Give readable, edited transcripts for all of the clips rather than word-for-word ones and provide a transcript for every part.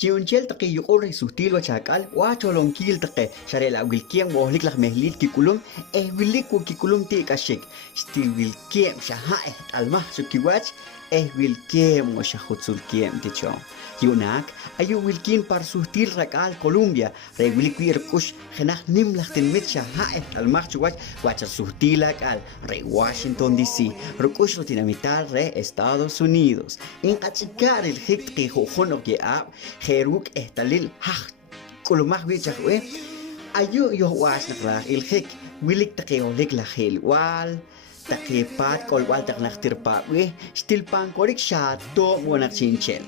Chiunchel taqi yuqurri suhtil wa chakal wa cholonquil taqe sharel awilkiem wohlik lak mehlit kikulum wilik wa kikulum ti kashik stil wilkiem shahae almah sukiwach wilkiem wa shahutsul kiem ticho yunak ayu wilkin par suhtil rakal Colombia re wilik wir kush khenah nimlach tin mit shahae almah chuwach wachar suhtilak al re Washington DC rukush rutinamital re Estados Unidos in achikar el hik ki hono ke ab Heruk ehtalil hach kulumah wichahwe ayu yo was naklah ilhik wilik takeolik la helwal takepat kolwal taknaktir pa we stil pan korik shato monak chinchel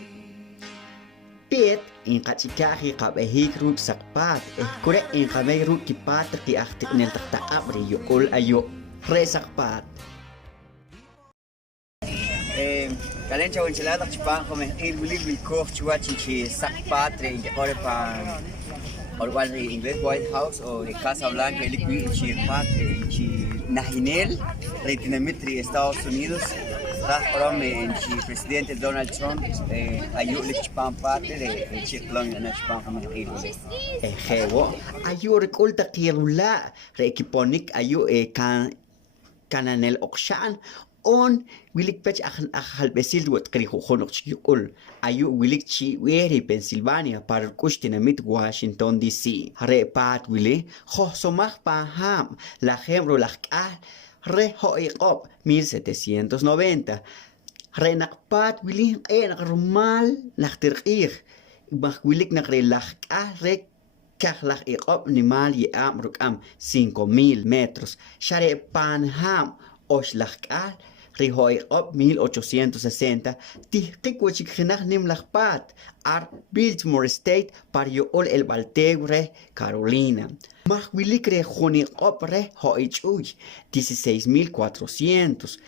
pet in kachikahi kabehik ruk sakpat kore in kamay ruk kipat ki aktik nel takta abri yo ul ayo re sakpat kalian cawan celada Jepang kome willy koch cuaci sakpat re ore pan orwal re English White House o de Casa Blanca liquid chi nahinel re dinamitri Estados Unidos rah oram chi presidente Donald Trump ayu le Jepang parte de chi plan na Jepang kome hewo ayu rekolta kirula re ekiponik ayu kananel okshan on wilik pech akal besil duat kri khonok chikul ayu wilik chi weri Pennsylvania par kustinamit Washington DC re pat wili kho somach paham la hemro la re hoiqop 1790 re nakpat wili rumal naktirqih bak wilik nakre la re kahlach iqop nimal yam rukam 5000 metros share panham oshlach Rihoy op 1860 tihkikwachik khinah nimlachpat ar Biltmore State par yool el Baltegre Carolina mahwilik re khoni op re hoichuy 16400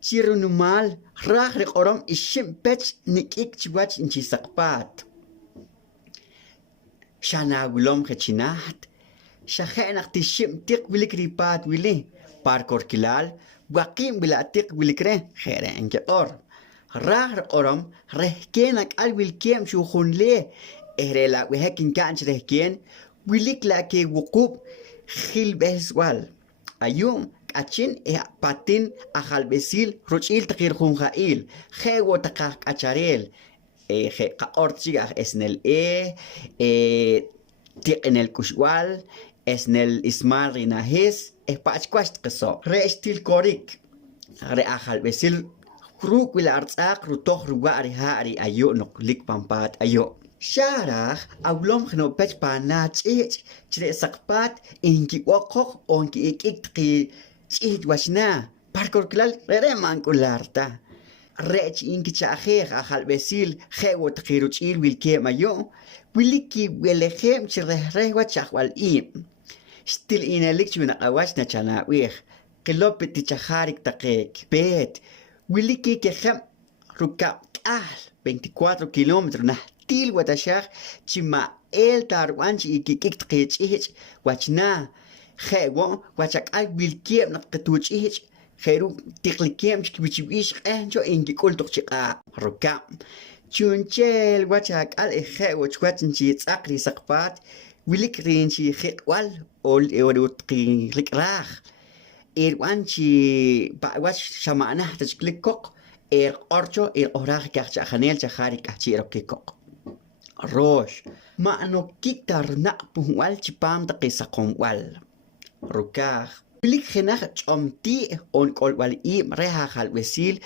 chirunumal rah re qorom ishim pech nikik chiwach inchisakpat shanagulom khachinat shakhenak tishim tik wilik ripat wili par korkilal Wakim bila atik wilikre khere enke or rah orom rehkenak al wilkiem shukhun le ehrela wehekin kanch rehken wilik la ke wuqub khil beswal ayum achin patin ahal besil rochil takir khun khail khewo takak acharel khe qaorchiga esnel tiqnel kushwal esnel ismar rinahes pachquast qaso re stil korik re ahal besil kruk wil artsaq rutoh ruwari hari ayo nok lik pampat ayo sharah awlom khno pech panach chre sakpat inki wakok onki ikik chit washna parkor klal re mankularta rech inki chahe ahal besil khewo tqiruchil wilke mayo wiliki welehem chre wachwal im Stil inalik chuna awash na chana wih. Kilopit ti chaharik takek. Bet. Wiliki ke kham rukap 24 kilómetros na til watashak chima el tarwanchi ikikik tqich wachna khewo wachak al bilkiem na qtuch ich kheru tiqlikiem chkibichibish qanjo ingi kultuq chiqa rukap chunchel wachak al khewo chwachinchi tsaqri saqpat wilik rinchi khiqwal ol ewadut qlikrah wanchi bawach shamana tachklikok orcho oraj kachcha khanel chahari kachiro kikok rosh ma no kitar na puwal chipam taqisaqom wal rukah wilik khinah chomti on kolwal im reha khal wesil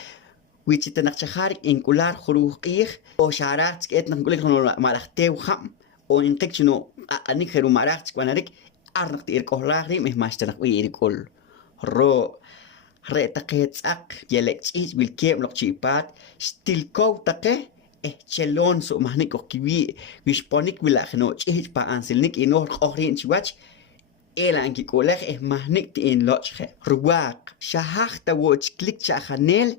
wichitanak chahari inkular khuruqih o sharat ket nangulik malaqtew kham o inqikchino anik kheru maraq kwanarik arnaq tir kohlari mehmashtanak wirikul ro re taqet aq yelek chis wilkem lokchipat stil kow taqe chelon so mahnik okiwi wishponik wilachno chis pa ansilnik inor qorin chiwach elanki kolej mahnik tin lochhe ruwaq shahaqta woch klik chahanel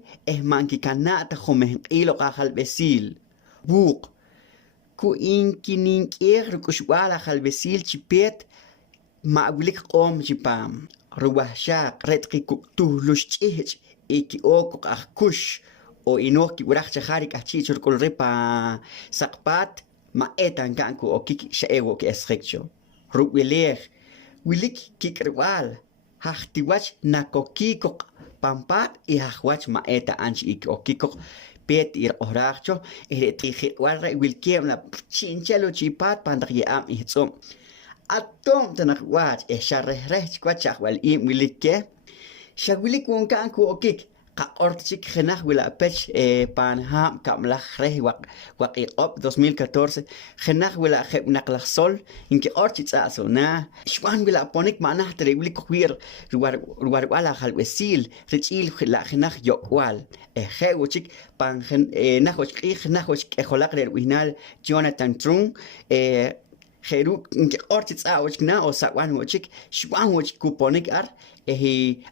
manki kanata khomeh ilo qahal besil buq ku inkinin kushwala khal besil chipet ma wilik qom chipam ruwahshaq retqi tuhlush chih iki ok kush o inoki uraq chahari kachi churkul repa saqpat ma etan kan ku okik shaewo ke esrekcho ruwiler wilik kikrwal hachtiwach nakokikok pampat y hachwach ma eta anch ik okikok pet ir oracho tijirwal re wilkiem la chinchelo chipat pandak yam itzom atom tanak wach sharrech kwachach wal im wilike shawilik won kan ku okik ka ortchik khenach wila pech pan ham kamlach reh waq iqop 2014 khenach wila kheb naqlach sol inki orchit aso na shwan wila ponik manah tre wili kwir ruar wala hal wesil richil khila khenach yokwal khewchik pan nahoch khenach kholaq re winal Jonathan Trung Heru inki orchit awch na o sawan wochik shwan woch kuponik ar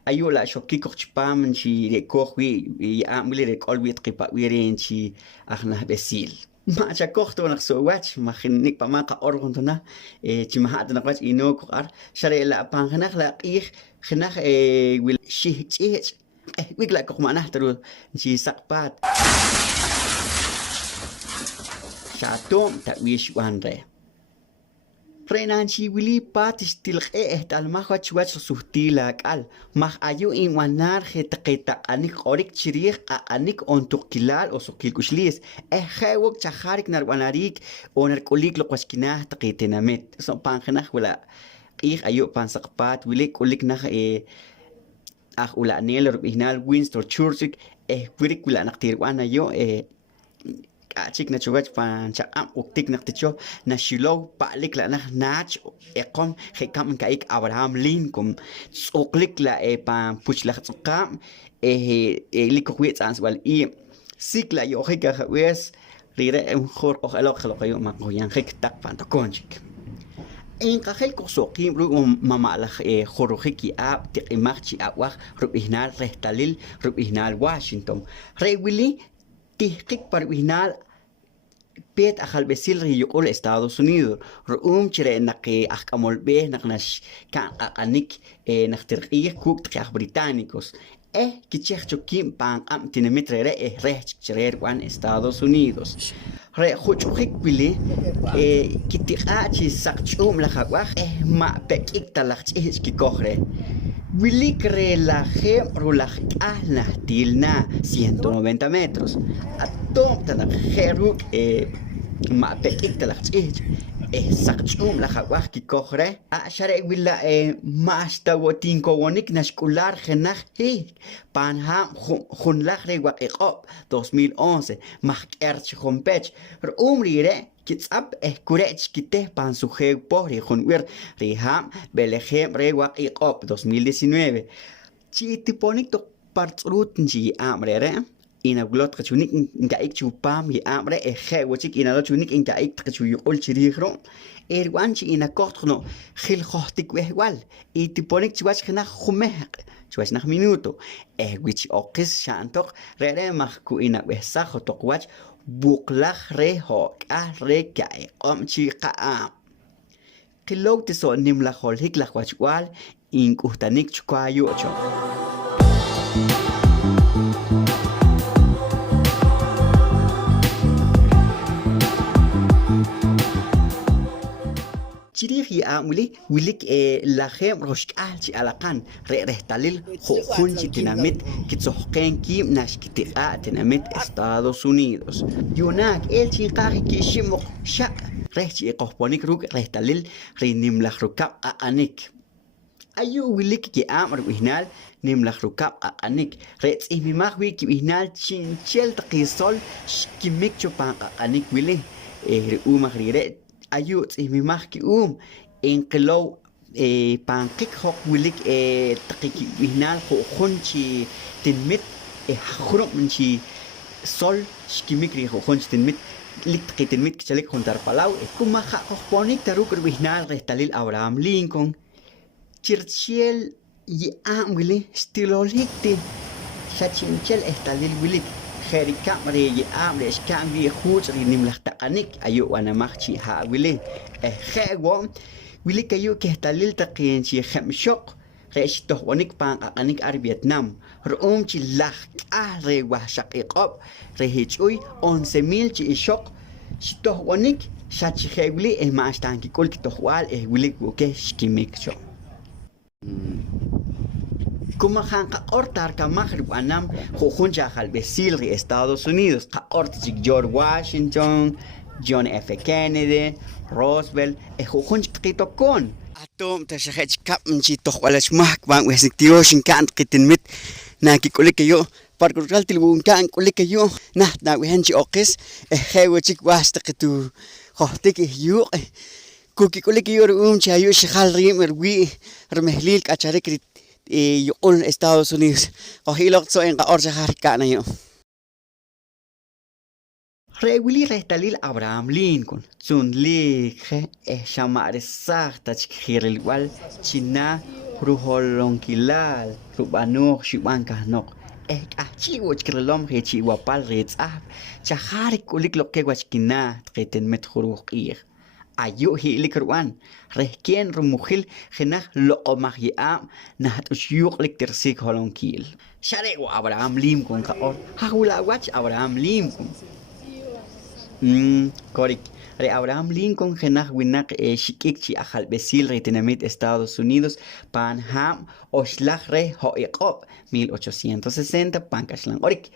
ayula shokiko chpam chi rekohwi amli rekol wit qipa wirin chi akhna besil ma cha kochto nak so wach ma khinnik pa ma ka orgontona chi ma hat nak wach ino qar share la pan khnakh la qih khnakh wil shih chih wigla ko ma nahtru chi sakpat shatom ta wish wanre Renan chi wili patis tilqe tal mahwach wach suhtila kal mah ayu in wanar hetqeta anik orik chirih anik ontuqilal o sukil kushlis khawok chaharik nar wanarik onar kulik lo qaskinah taqitenamet so pangnah wala qih ayu pansaqpat wili kulik nah ula nel original Winston Churchill wirik wala naqtir wana yo achik na chuwach pan chaqam uktik naqticho na shilo palik la nach eqom khikam kaik Abraham Lincoln uklik la pan puchlach tsqam likwit ans wal sikla yo khika khwes rire khor khalo khalo kayo makoyan khik tak pan to konchik in qahel kusoqim ru mama la khorokhiki ab tiqimachchi awach rubihnal rehtalil rubihnal Washington rewili tihqik parbihnal pet ajal besil riyuqul Estados Unidos chire naqi ahkamol be naqnash kan aqanik naqtirqih kuk tqih británicos kichech chokim pan am tinemetre re chrer wan Estados Unidos re khuchuk wili kitiqachi saqchum la khawaj ma pekik talach ki kohre Willy la gem rulach ahna tilna 190 metros. Atom tana geruk ma pekik talach saqchum la khawaj ki kohre a share willa maasta wotin ko wonik nashkular khenach pan ham khunlach re waqiqob 2011 mahkerch khompech rire kitsap kurech kiteh pan suje por khunwir riham belejem re waqiqob 2019 chi tiponik to partsrut ji amrere ina glot kchunik ngaik chupam yi amre wochik ina chunik ngaik kchuyul chirihro erwanchi ina kochtno khil khohtik wehwal tiponik chwach khna khumeh chwach nach minuto wich oqis shantok rere mahku ina wehsakh toqwach buklach re ho re kai omchi qaam qilok tiso nimla khol hiklach wachwal in kuhtanik chkayo cho chirih amuli wilik la khem roshkal chi alaqan rehtalil khunchi dinamit kitsohqen kim nashkitiqa dinamit Estados Unidos yunak el chiqaq ki shimoq sha rehchi qohponik ruk rehtalil rinimlach rukab anik ayu wilik ki amr wihnal nimlach rukab anik rets imimach wi ki wihnal chinchel taqisol kimik chupan anik wili umach rire ayut imimach ki inqlow panqik hok wilik taqiki wihnal khunchi tinmit khurumchi sol shkimik ri khunchi tinmit lik tinmit chalik khuntar palau kuma kha khponik taruk wihnal rehtalil Abraham Lincoln chirchiel yi amwili stilolikti shachinchel ehtalil wilik Jerika Maria Amre Skambi Hoots Nimlach Takanik ayu wana machi ha wili hewo wili kayu kehtalil taqin chi khamshok resh tohwanik pan anik ar Vietnam chi lach re wa shaqiqob re hichuy 11000 chi ishok tohwanik xachijewili ma'axtanki kulki tohwal wilik buke xkimik cho. Kuma han qaqor tarkamaj rib'anam jujun chajalbesil ri Estados Unidos qaqor chik George Washington, John F. Kennedy, Roosevelt jujun qitokon atom ta xajech kap chi tohwalach mak ban wesnitiosh kan qitinmit na kikulik yo parkulral tilbun kan kulik yo na wehen chi oqis hewe chik wasta qitu qohtik yu kuki kulik yo chayu xhal rim erwi remehlil kacharik يقول Estados Unidos قهيلق سوين قارج هاركانا يو Rewili restalil Abraham Lincoln sun lige shamar sakta chikiril wal china ruholonquilal rubanok shibankanok achiwo chikrilom hechi wapal retsab chahari kulik lo que wachkina treten met juruqir ayu hilik ruan rehkien rumujil genah lo omagiam nahat usyuk lik tersik holonquil share Abraham Lincoln kaor hawla wach Abraham Lincoln Korik re Abraham Lincoln genah winak shikikchi ajal besil retenamit Estados Unidos panham oshlag re hoiqob 1860 pankashlan orik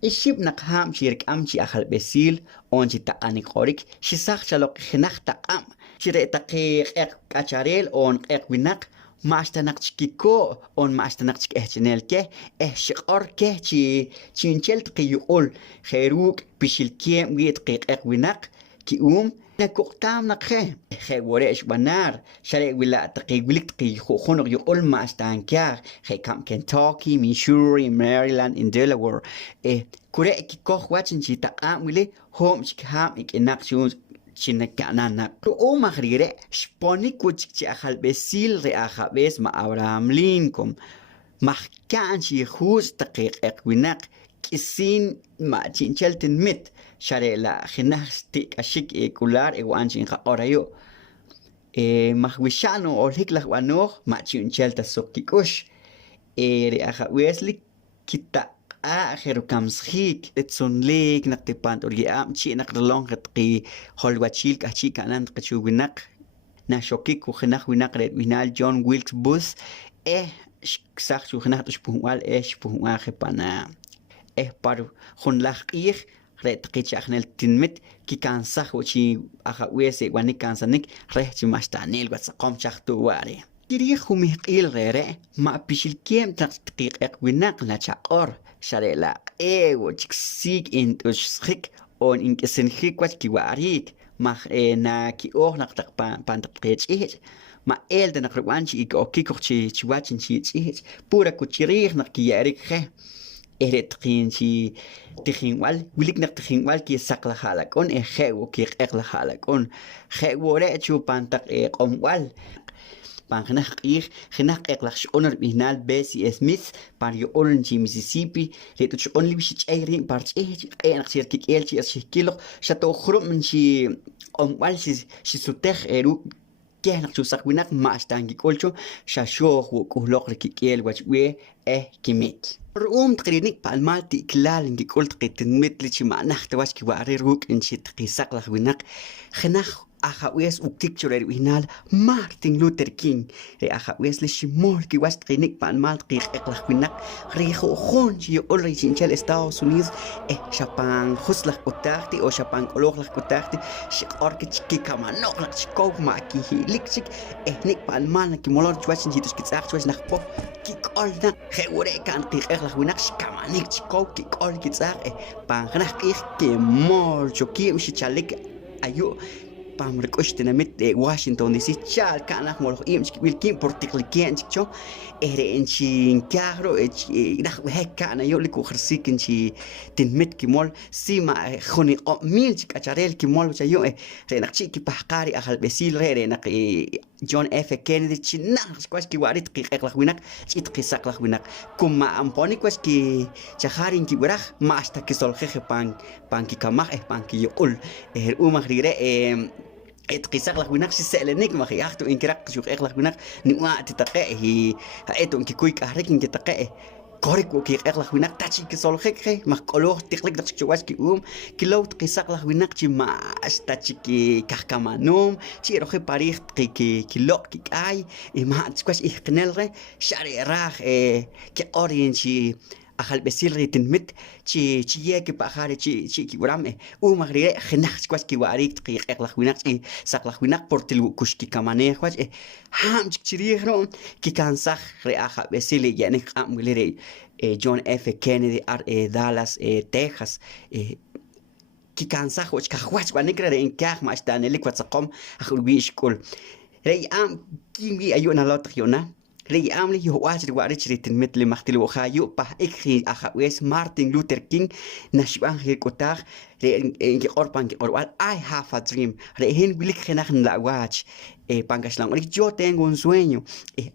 ishib nakham shirk amchi ajal besil onchi taqani qorik shisakh chalok genah taqam shire taqiq kacharel on winak maashtanak chikiko on maashtanak chik ehchenel ke shiqor ke chinchel tqiyul khairuk bishilkiem wit qiq winak ki nakuqtam nakhe khaworesh banar share wila tqiwilik tqiykhun yul maashtanka khakam Kentucky, Missouri, Maryland, in Delaware kure ki kokh wachin chi taqam wile hom chikham ikinak chun chinakana o magrire sponi kuchchi ajal besil re ajabes ma Abraham Lincoln mahkan chi khus taqiq winak kisin ma chinchelten mit share la gymnastik ashik ekular ewanchin qaorayo mahwishano olhiklah wano ma chinchelta sokikush re ajabeslik kita Jerukam-schik, Sonlik, Naktipant, or Yam, Chinak the long at the Holwachil, Kachika, and Kachuwinak, Nashokik, Hunak, Winak, Winal, John Wilkes Booth, Sach to Hanatus Punwal, Puhapana, Par Honlach Red Kichachnel Tinmit, Kikan Sahuchi, Ahawese, Wanikansanik, Rechimastanil, what's a comchach to worry. Kiri humil rere, ma pishilkiem taqiq winak la chaqor. Sharela chiksik intush schik on inkesenhik wat kiwarik mag na ki og nak tak pantaqech ma elde nak rwanchi ik okikochi chiwachin chi pura kuchirig nak kiyarik khe eret qinchi tijinwal wilik nak tijinwal ki sakla halakon khewo ki qla halakon khewore chu pantaq qomwal Pangenach ich, genach eklach oner binal Bessie Smith, par je orange Mississippi, het het only bishich eiring parts enach sir kik elchi as kilo, chateau grummen chi wal si sutech kenach su sakwinak mas tangi kolcho, shasho kuhlok kik el wach we kimit. Tqrinik palmal ti klal ngi kolt qitin mitli chi manach tawas ki wari ruk in chit qisak lach winak, genach Ahawes uktikchurer winal Martin Luther King re ahawes le shimol ki was klinik pan mal qiq eqlaqwinak rijo khonji origin chel Estados Unidos chapan khuslaq utaqti o chapan qoloqlaq utaqti shiqor ki kamanok laq chikok ma ki hilikchik nik pan mal ki molor chwachin jitus ki tsaq chwaч naqpo ki qolna khewre kan qiq eqlaqwinak shikamanik chikok ki qol ki tsaq pan qnaq qiq ki mol chokim shichalik ayu pam rekoshtenamit Washington DC chal kanach mol imch wilkin portikliken chicho erenchin carro nach hekana yo liku khrsikin chi tinmit kimol sima khoni milch kacharel kimol chayo renach chi ki pahqari ajal besil renach John F. Kennedy chinach kwas ki warit qiqlaq winak chit qisaq laq winak kuma amponi kwas ki chaharin ki wiraj ma hasta ki soljeje pan ki kamaj pan ki yul umaghrire اتقيسق لك بناك سألنيك ما خياختو إن كرق شوق إغلق بناك نوع تتقيه هايتو إنك كويك أهرك إنك تتقيه كورك وكي أغلق وينك تاتشي كسول خيك ما قلوه تقلق دقش جواز كي كيلو تقيسق لك وينك تي ما تاتشي كي كحكمانوم تي روحي باريخ كي كيلو كي كاي ما تسكواش قنال غي شعري راخ كي أورينشي أخل بسيل ريتن مت تي ياك بأخاري تي كي ورام ومغري خناخ سكواش كي واريك تقيق أغلق وينك تي ساقلق وينك بورتلو كوش كي كمانه خواش هام تشريه رون كي كان صح ري أخل بسيل يعني قام غيري جون اف كينيدي دالاس تكساس كي كان صح وش كخواش بنكره إن كاخ ما أشتاني لك وتسقم أخل بيش كل ري أم كيمي أيونا لا تخيونا ري أم لي هو واجد وارج ريتن مثل مختلو خايو به إخي أخويس مارتن لوثر كينغ نشبان هي كتاخ ري إنك قربان قربان I have a dream ري هن بلك خناخ نلاواج بانكاش لان yo tengo un sueño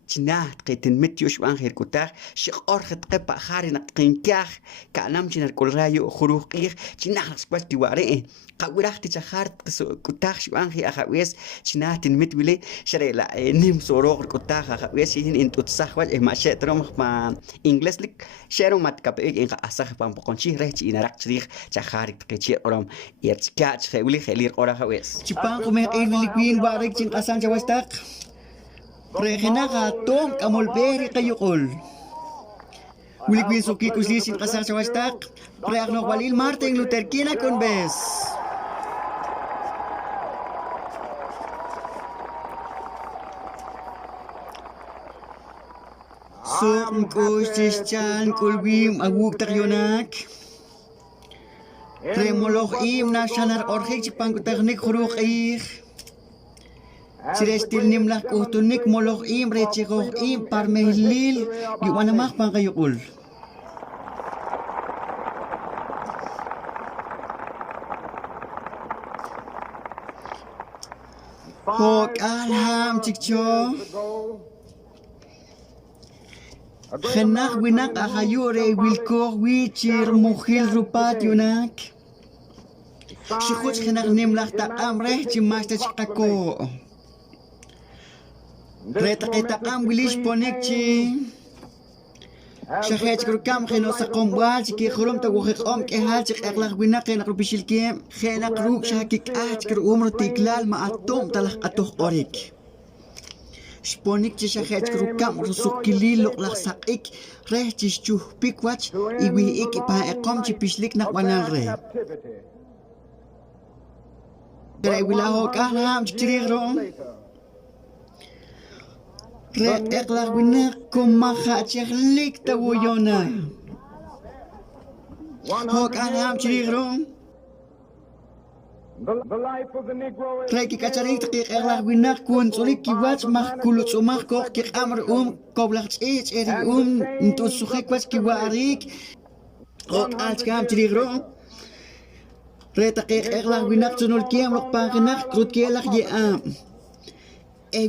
تنا تقيتن متيو شبان هي كتاخ شقور خطقب أخاري نقينكاخ كأنام جنر كل رايو خروق إيخ تنا خسبت دواري قوراخ تجخارت كتاخ شبان هي أخويس تنا تنمت ولي شري لا نيم صوروق كتاخ أخويس هن إنتو تصحوج ما شيء تروم ما إنجليز لك شيرو ما تكبئك إنك أصح بام بقونشي رهتي إن رك تريخ جخاري تقيتشي أرام يرتكاتش خيولي خيلير أورا خويس Chipang kumeh ililikwin barik chin asan jawastak. Prehena ka tom kamulberi kayukol. Wilikwin suki kusisin asan jawastak. Prehno walil Martin Luther King konbes. Sum kusis chan kulbim aguk takyonak. Tremoloch im na shanar orchik chipang kutaknik khuruk ich. Sirestil nimlak utunik moloch im rechikoch im parmehlil yuwanamak pangkayukul. Hok alham cikcho. Khenak winak akayure wilkoch wichir mukhil rupat yunak. Shikuch khenak nimlak takam reh chimasta chikako. Reta takam wilish ponik chi. Shakhet krukam kheno sakom wal ki khurum ta wukhik om ke hal chik akhlaq winak khenak rubishil kem khenak ruk shakik kr umr tiklal ma atom talak atoh orik. Sponik ci shakhet krukam rusukili loklak sakik reh ci chuh pikwach iwi ik pa ekom ci pishlik nak wanal re. Dere wilaho kahlam cikiri rom. Re eklak winak kumakha ciklik tawuyona. Ho kahlam cikiri rom. Reki kacaring tekik eklak winak kun sulik kiwach mah kulut sumah kok kik amr koblak eri ntus sukhek wach kiwarik. Hok alskam cikiri rom. Reta kek eklak winak sunul kiem lok pangkenak krut kelak ye am.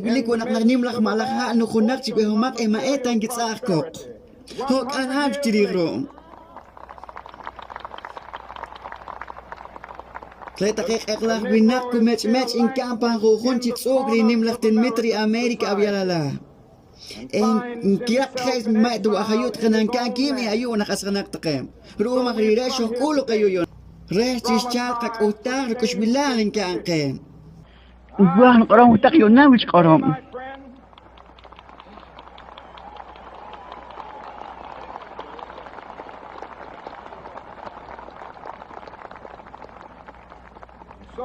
Wilik wanak nimlak malak ha anu kunak cipe homak ma etang gitsah kok. Hok anham cikiri Reta kek eklak winak ku match in kampang rohon citsogri nimlak ten metri Amerika abyalala. Kiyak kais ma du ahayut kanan kakim ayu nakasanak takem. Ruuma krira shokulu kayo yon. Rehtis chalqak utar kushbilalin kanqen. Ubuah nqaram utak yona wich qaram.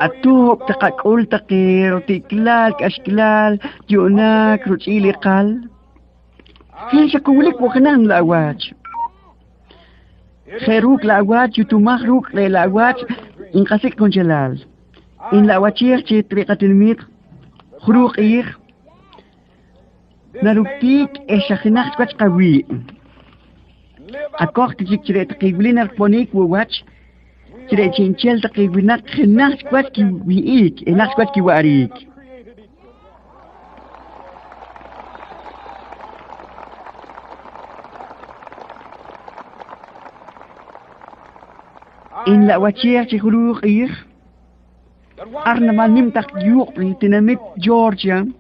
Atuh taqakul taqir tiklal kashklal yonak ruchili qal. Hin shakulik wakanan lawaj. خيروك لأوات يتمخ روك لأوات إنقاسك كونجلال إن لأواتير تي طريقة الميت خروق إيخ نروكتيك إشاخناخ تكوات قوي أكوخ تجيك تري تقيبلين الفونيك وواتش تري تنشل تقيبلين خناخ تكوات كي إيك إناخ تكوات كي واريك إن لأواتير تخلوق إيخ أرنا ما نمتق يوق تنمت جورجيا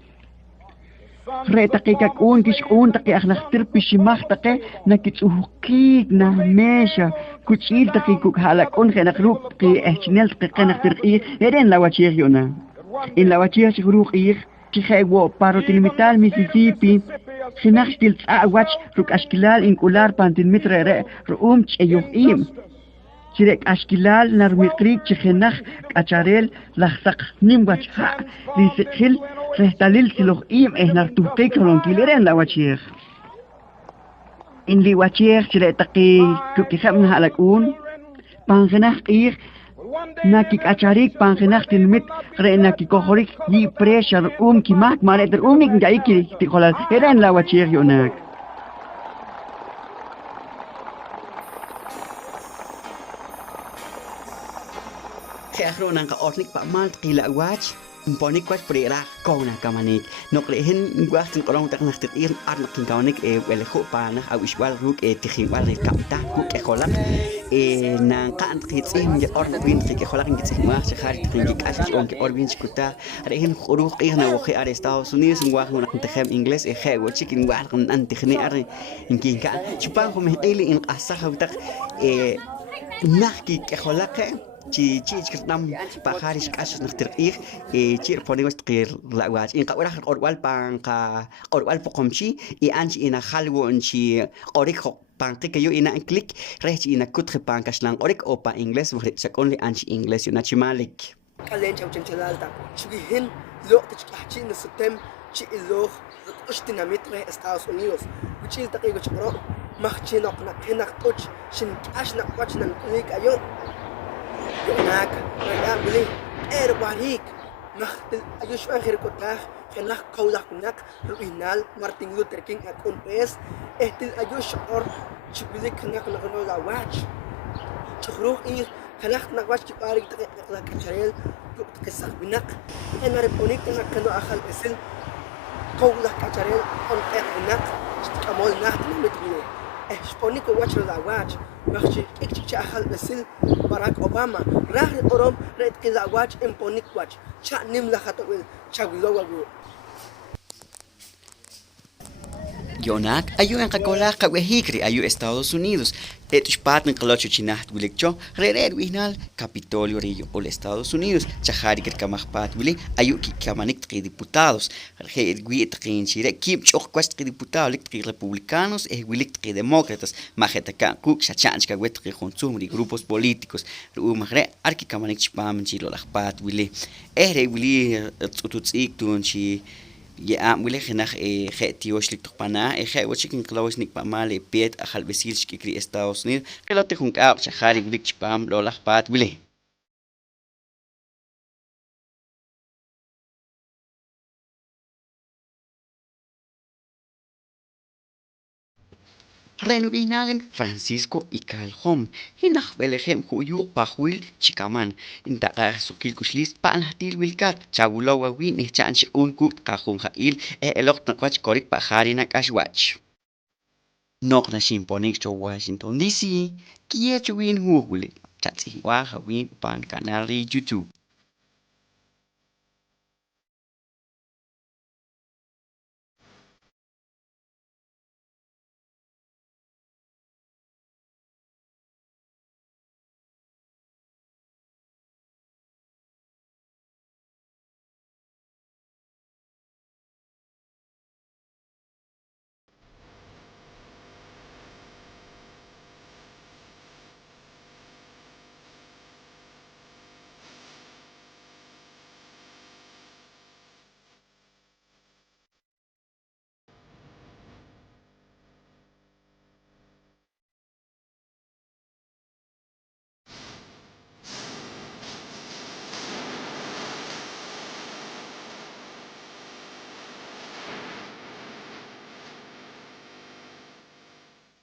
Retake un kish un take akhnaktir pishimach take nakitsuhukik na mesha kuchil take kuk halak un khenakrup ki ehnel take naktir I eren lawachir yona in lawachir sigruq ir ki khewo parotilmital Mississippi khinaktil awach ruk ashkilal inkular pantilmitre re ruum cheyuim Chirek ashkilal narmiqrik chikhenach kacharel lahsaq nimwach ha lisikil rehtalil siloh nartuqik ronkiler la wachir in li wachir chire taqi kukisam halakun pangenach ir nakik acharik pangenach tilmit re nakikohorik di pressure kimak maneter nik gaiki tikolal eren la wachir yonak Kaya nang kaornik pa mal kila watch imponik wat prera kong na kamanik noklehin ngwach tin korong tak naktir ir arnak kin kaonik wele kho pa na awishwal ruk tikhin wal kapta ku ke kolak nang ka ant kitsim ya ornak win ke kolak ngitsim wa khari tin ki kash on ke orbin skuta rehin khuruk na wakhi ar Estados Unidos ngwach nak tekhem ingles khewo chikin wa an tikhni ar inkin ka chupan ko me ili in qasakha tak nahki ke kolak ci kirtam paharis kasus naktir ci ponigos tqir lawaj in qawra orwal panka orwal pokomchi anchi ina khalwo anchi orik panki kayo ina klik rechi ina kutre pankas lang orik opa ingles sakon li anchi ingles yuna chimalik kalen chau chenchelalta chihin lo tchkachi na setem chi ilo ushtina mitre Estados Unidos wichil taqigo chqro machina qna kenak toch shin ashna wachnan klik ayo هناك رجال بلي باريك نخل أيش آخر كتاخ خلاك كولا هناك روينال مارتين لوثر كينج أكون بس تل أيش شعور شبلي هناك نقول لا واج تخروق خلاك نقواش باريك تقلق كشريل تكسر بناك أنا ربونيك أنا كانوا أخل بسل كولا كشريل أون هناك كمال نحت نمتبيه شبونيك واتش لا واج مخشي إكتش أخل بسل باراك أوباما راح الأوروم رأيت كذا واج إمبونيك واج شا نملا خطويل شا بلوغو Yonak ayu en kakola kawehikri ayu Estados Unidos etus patn kalocho chinat wilikcho rered winal Capitolio rio ol Estados Unidos chahari ker kamah pat wili ayu ki kamanik tri diputados red guit trin chire kim choch kwast tri diputados lik tri republicanos wilik tri demócratas majetaka kuk chachans ka wet tri consum ri grupos políticos umagre arki kamanik chpam chilo lachpat wili re wili tututzik tunchi ya wile khinakh khetiyosh lik tqpana khewachik inqlawas nik pamal piet ajal besilch ki kri Estados Unidos qelote junqa chahari lik chpam lolakh pat wile Renubinagen Francisco y Calhom hinakh belehem huyu pahwil chikaman indaqar sukil kushlis panahtil wilkat chabulowa win chanch unku qahun ha'il elok nakwach korik pahari nakashwach nok na shimponik cho Washington DC kiye chuwin huwili chatsi wa hawin pan kanali YouTube